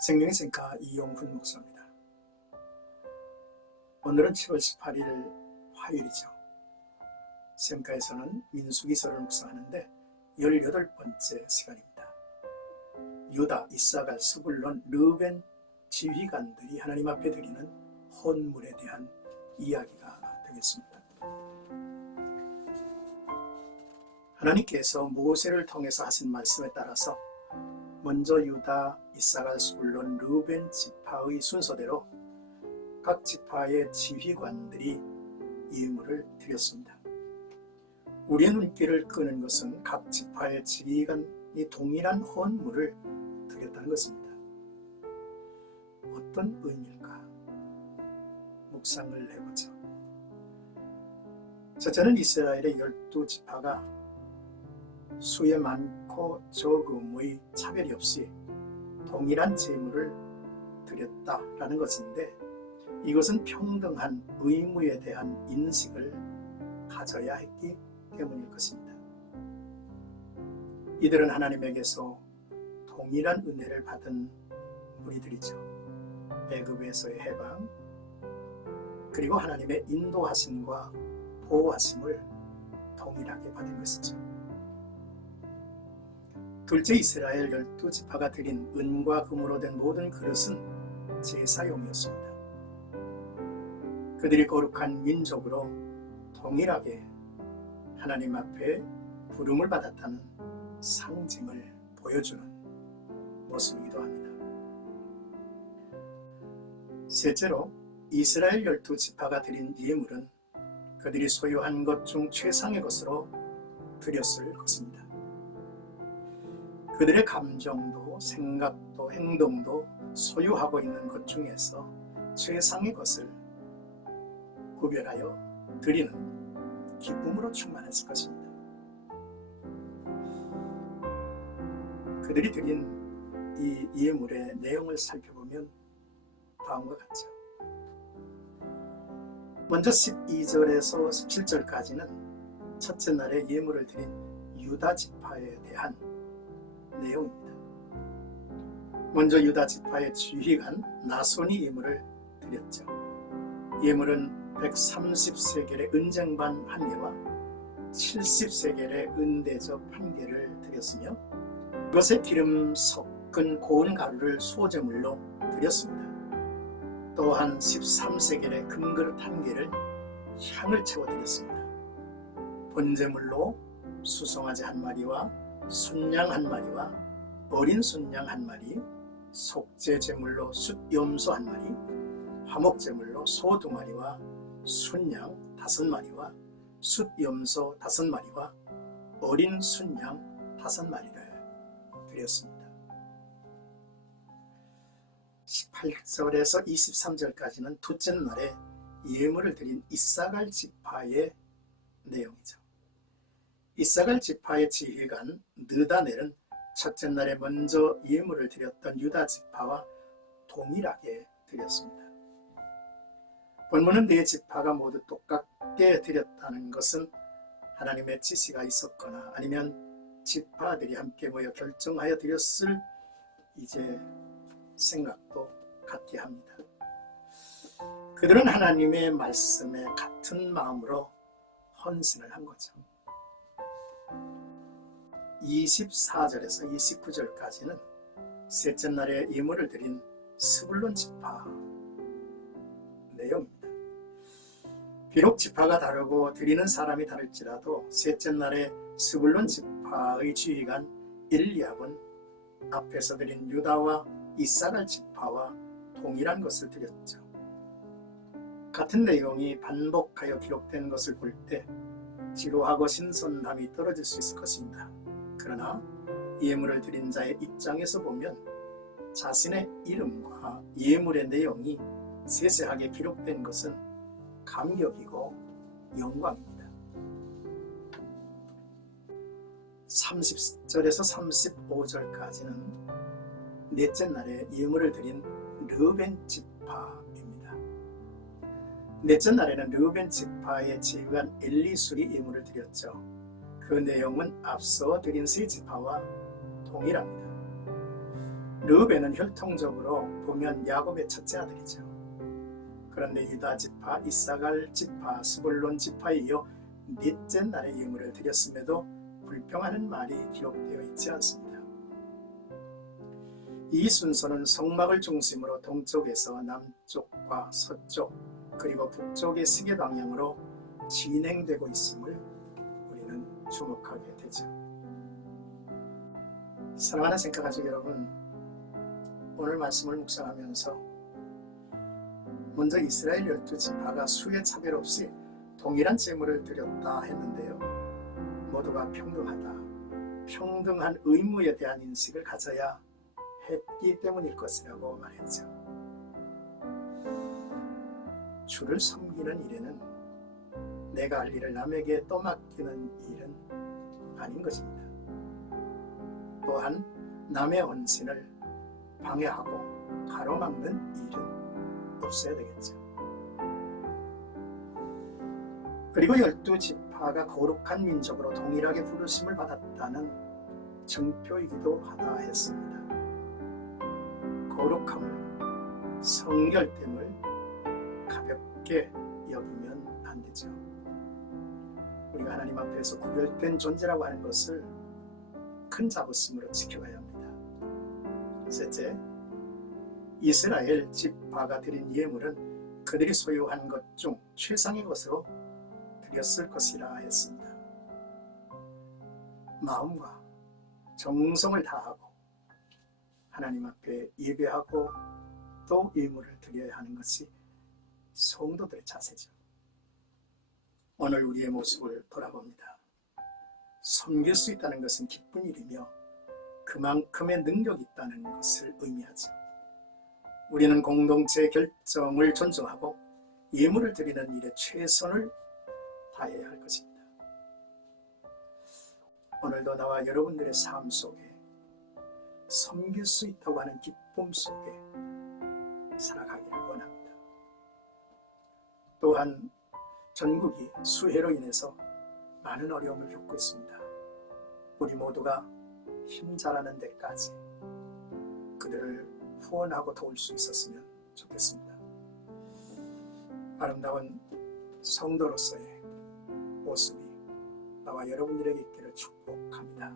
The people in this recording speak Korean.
생명의 생가 이용훈 목사입니다. 오늘은 7월 18일 화요일이죠. 생가에서는 민수기서를 묵상하는데 18번째 시간입니다. 유다, 이사갈, 스불론, 르벤 지휘관들이 하나님 앞에 드리는 헌물에 대한 이야기가 되겠습니다. 하나님께서 모세를 통해서 하신 말씀에 따라서 먼저 유다, 이사갈, 스불론, 르벤 지파의 순서대로 각 지파의 지휘관들이 예물을 드렸습니다. 우리의 눈길을 끄는 것은 각 지파의 지휘관이 동일한 헌물을 드렸다는 것입니다. 어떤 의미일까? 묵상을 해보죠. 첫째는 이스라엘의 12지파가 수에 많고 적음의 차별이 없이 동일한 제물을 드렸다라는 것인데, 이것은 평등한 의무에 대한 인식을 가져야 했기 때문일 것입니다. 이들은 하나님에게서 동일한 은혜를 받은 무리들이죠. 애굽에서의 해방, 그리고 하나님의 인도하심과 보호하심을 동일하게 받은 것이죠. 둘째, 이스라엘 12지파가 드린 은과 금으로 된 모든 그릇은 제사용이었습니다. 그들이 거룩한 민족으로 동일하게 하나님 앞에 부름을 받았다는 상징을 보여주는 모습이기도 합니다. 셋째로, 이스라엘 12지파가 드린 예물은 그들이 소유한 것 중 최상의 것으로 드렸을 것입니다. 그들의 감정도 생각도 행동도 소유하고 있는 것 중에서 최상의 것을 구별하여 드리는 기쁨으로 충만했을 것입니다. 그들이 드린 이 예물의 내용을 살펴보면 다음과 같죠. 먼저 12절에서 17절까지는 첫째 날에 예물을 드린 유다 지파에 대한 내용입니다. 먼저 유다 지파의 지휘관 나손이 예물을 드렸죠. 예물은 130세겔의 은쟁반 1개와 70세겔의 은대접 1개를 드렸으며, 그것에 기름 섞은 고운 가루를 소제물로 드렸습니다. 또한 13세겔의 금그릇 1개를 향을 채워 드렸습니다. 번제물로 수송아지 1마리와 순양 1마리와 어린 순양 1마리, 속죄제물로 숫염소 1마리, 화목제물로 소 2마리와 순양 5마리와 숫염소 5마리와 어린 순양 5마리를 드렸습니다. 18절에서 23절까지는 둘째 날에 예물을 드린 이사갈 지파의 내용이죠. 이사갈 지파의 지휘관 느다넬은 첫째 날에 먼저 예물을 드렸던 유다 지파와 동일하게 드렸습니다. 본문은 네 지파가 모두 똑같게 드렸다는 것은 하나님의 지시가 있었거나 아니면 지파들이 함께 모여 결정하여 드렸을 이제 생각도 같게 합니다. 그들은 하나님의 말씀에 같은 마음으로 헌신을 한 거죠. 24절에서 29절까지는 셋째 날에 예물을 드린 스불론 지파 내용입니다. 비록 지파가 다르고 드리는 사람이 다를지라도 셋째 날에 스불론 지파의 지휘관 엘리압은 앞에서 드린 유다와 이사갈 지파와 동일한 것을 드렸죠. 같은 내용이 반복하여 기록된 것을 볼 때 지루하고 신선함이 떨어질 수 있을 것입니다. 그러나 예물을 드린 자의 입장에서 보면 자신의 이름과 예물의 내용이 세세하게 기록된 것은 감격이고 영광입니다. 30절에서 35절까지는 넷째 날에 예물을 드린 르벤 지파입니다. 넷째 날에는 르벤 지파의 지휘관 엘리술이 예물을 드렸죠. 그 내용은 앞서 드린 세 지파와 동일합니다. 르벤은 혈통적으로 보면 야곱의 첫째 아들이죠. 그런데 유다 지파, 이사갈 지파, 스불론 지파에 이어 넷째 날에 예물을 드렸음에도 불평하는 말이 기록되어 있지 않습니다. 이 순서는 성막을 중심으로 동쪽에서 남쪽과 서쪽 그리고 북쪽의 시계 방향으로 진행되고 있음을 우리는 주목하게 되죠. 사랑하는 생각가족 여러분, 오늘 말씀을 묵상하면서 먼저 이스라엘 12지파가 수의 차별 없이 동일한 제물을 드렸다 했는데요. 모두가 평등한 의무에 대한 인식을 가져야 했기 때문일 것이라고 말했죠. 주를 섬기는 일에는 내가 할 일을 남에게 떠맡기는 일은 아닌 것입니다. 또한 남의 헌신을 방해하고 가로막는 일은 없어야 되겠죠. 그리고 12지파가 거룩한 민족으로 동일하게 부르심을 받았다는 증표이기도 하다 했습니다. 거룩함을, 성결됨을 가볍게 여기면 안 되죠. 우리가 하나님 앞에서 구별된 존재라고 하는 것을 큰 자부심으로 지켜가야 합니다. 셋째, 이스라엘 지파가 드린 예물은 그들이 소유한 것 중 최상의 것으로 드렸을 것이라 했습니다. 마음과 정성을 다하고 하나님 앞에 예배하고 또 예물을 드려야 하는 것이 성도들의 자세죠. 오늘 우리의 모습을 돌아봅니다. 섬길 수 있다는 것은 기쁜 일이며 그만큼의 능력이 있다는 것을 의미하죠. 우리는 공동체의 결정을 존중하고 예물을 드리는 일에 최선을 다해야 할 것입니다. 오늘도 나와 여러분들의 삶 속에 섬길 수 있다고 하는 기쁨 속에 살아가기를 원합니다. 또한 전국이 수해로 인해서 많은 어려움을 겪고 있습니다. 우리 모두가 힘자라는 데까지 그들을 후원하고 도울 수 있었으면 좋겠습니다. 아름다운 성도로서의 모습이 나와 여러분들에게 있기를 축복합니다.